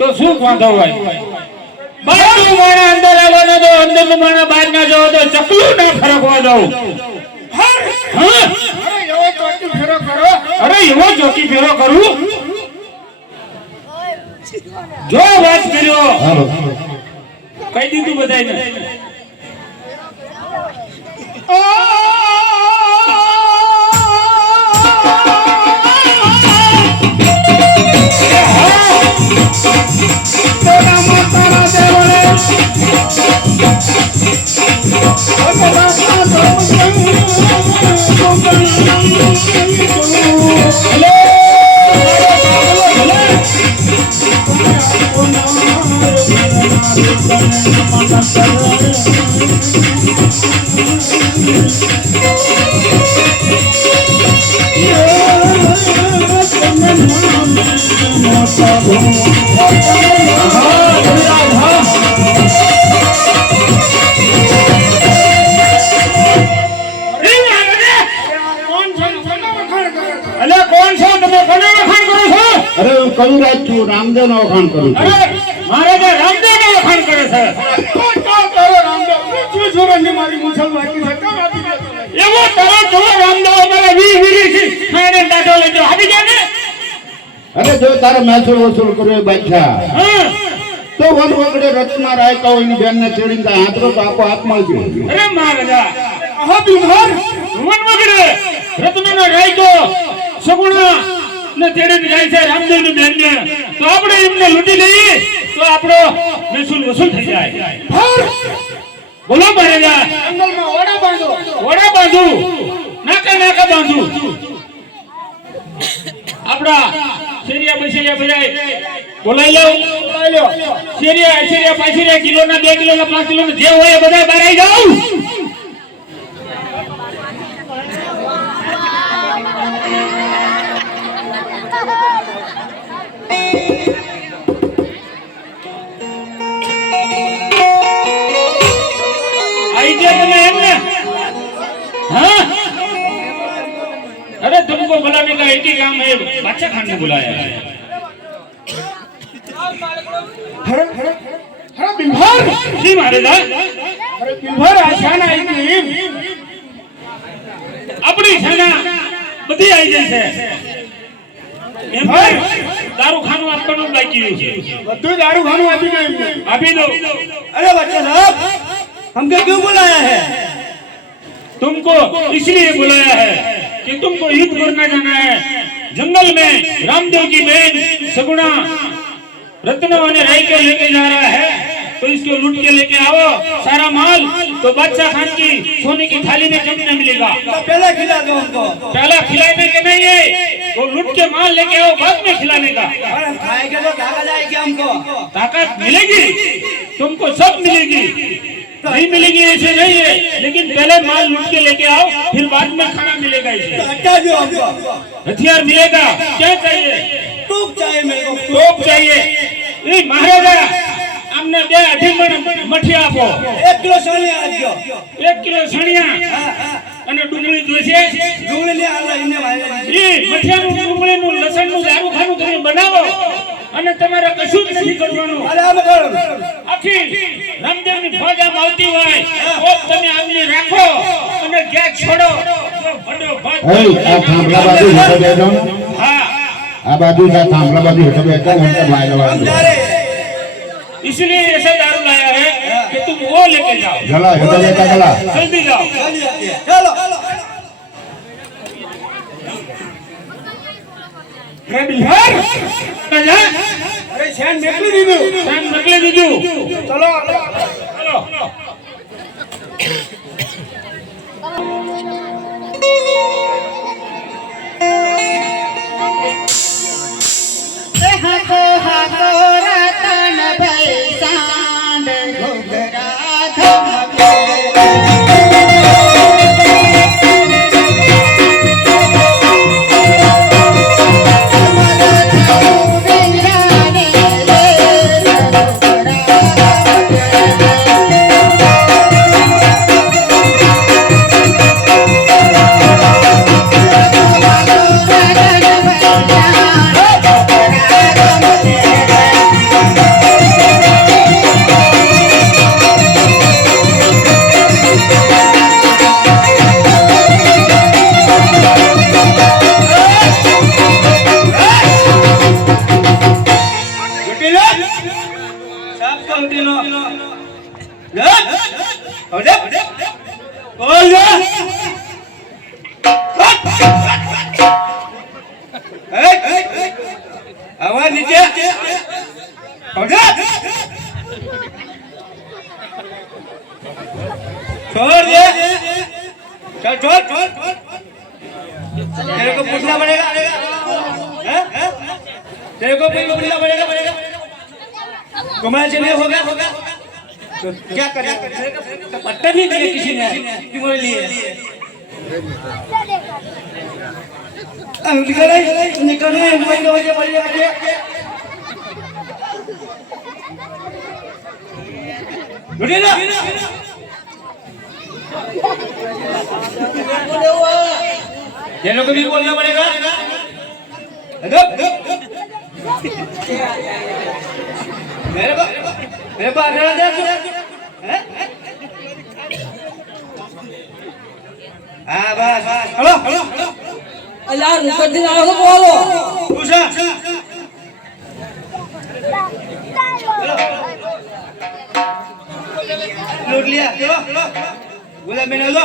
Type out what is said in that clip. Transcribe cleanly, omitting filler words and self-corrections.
तो सुख वांधो होय बाजू माणा अंदर आवવાનો दो अंदर नु माणा બહાર ના જવો દો ચકલું ના ફરકવા દો અરે એવો ચોકી ફેરો કરું જો વાત કર્યો કહી દીધું બધાયને કવિરાજ છું રામદેવ નો વખાણ કરું છું મહારાજા રામદેવ નો વખાણ કરે છે એવો તારો જો રામદેવ મારા 20 વીરી છે ખાને દાડો લેજો આવી જા ને અરે જો તારે મહેસૂલ વસૂલ કર્યો બાદશાહ તો વન વગડે રત્ના રાયકા હોય ની બેન ને ચડીને હાથરો તો આપો હાથ મળજો અરે મહારાજા હા બિહાર વન વગડે રત્ના રાયકો સગુણા ને તેડી જાય છે રામદેવ ની બેન ને તો આપણે એમને લૂટી લઈએ તો આપણો મહેસૂલ વસૂલ થઈ જાય બોલો મહારાજા જંગલમાં ઓડા બાંધો નાકા બાંધો આપડા શેરિયા બસેરિયા બજાય બોલાઈ લો શેરિયા પાછીરિયા કિલો ના 2 કિલો ના 5 કિલો ના જે હોય બધા બહાર આવી જાવ अरे तुमको बुलाने का एक ही काम है बच्चा खान ने बुलाया है बिहार जी महाराजा अरे बिहार आशान आई थी अपनी सेना बधी आई जैसे दारू खानु आपको बाकी है બધું दारू खानु अभी दो अरे बच्चा साहब हमको क्यों बुलाया है तुमको इसलिए बुलाया है कि तुमको युद्ध करना जाना है जंगल में रामदेव की बहन सगुणा रत्नों ने राय के लेके जा रहा है तो इसको लूट के लेके आओ सारा माल तो बादशाह खान की सोने की थाली में जम न मिलेगा तो पहले खिला दो हमको पहला खिलाने के नहीं है वो लूट के माल लेके आओ बाद में खिलाने का और हम खाएंगे तो ताकत आएगी हमको ताकत मिलेगी तुमको सब मिलेगी नहीं मिलेगी ऐसे नहीं है, लेकिन पहले माल लूट के लेके आओ, फिर बाद में खाना मिलेगा इसे। हटा दो हमको। हथियार मिलेगा, क्या चाहिए? तोप चाहिए मेरे को। तोप चाहिए। ए महाराजा, हमने 2 અઢી મણ મઠી આપો। 1 કિલો સોની આપજો। 1 કિલો સણિયા અને ડુંગળી જોઈશે। ડુંગળી ને આલા ઇને ભાઈ। એ મઠિયાનું ડુંગળીનું લસણનું દારૂ ખાનું તમે બનાવો અને તમારે કશું જ નથી કરવાનું। અરે આમ કરો। આખી રામદેવની ફોજ આમ આવતી હોય તો તમે આમને રાખો અને ગેસ છોડો તો ભડો ભાત। એ આ થાંભલા બાજુ હેઠે બેઠો ને, हाँ, આ બાજુ આ થાંભલા બાજુ હેઠે બેઠો ને, અંદર લાઈ લેવાનું। इसलिए ऐसा दारू लाया है कि तुम वो लेके जाओ। ચલો હેઠે બેઠા ચલા। जल्दी जाओ। चलो। रे बिहार राजा, अरे शैन मेकली दीदू। शाम मोकली दीजू। चलो। चलो। हाथो हाथो रतन भई सांड घुघरा धमके। आवाज नीचे। छोड़ दे। चल छोड़। तेरे को पूछना पड़ेगा। हैं? तेरे को पूछना पड़ेगा। तुम्हारा चलिए हो गया। तो क्या करेगा? पट्टा नहीं दिया किसी ने तुम्हारे लिए। निकल ये लोग भी बोलना पड़ेगा। मेरे को आग्रह दे। हाँ बस। हेलो। अल्लाह रुक दिन आओ तो बोलो। पूछा। लूट लिया। बोला मैंने लो।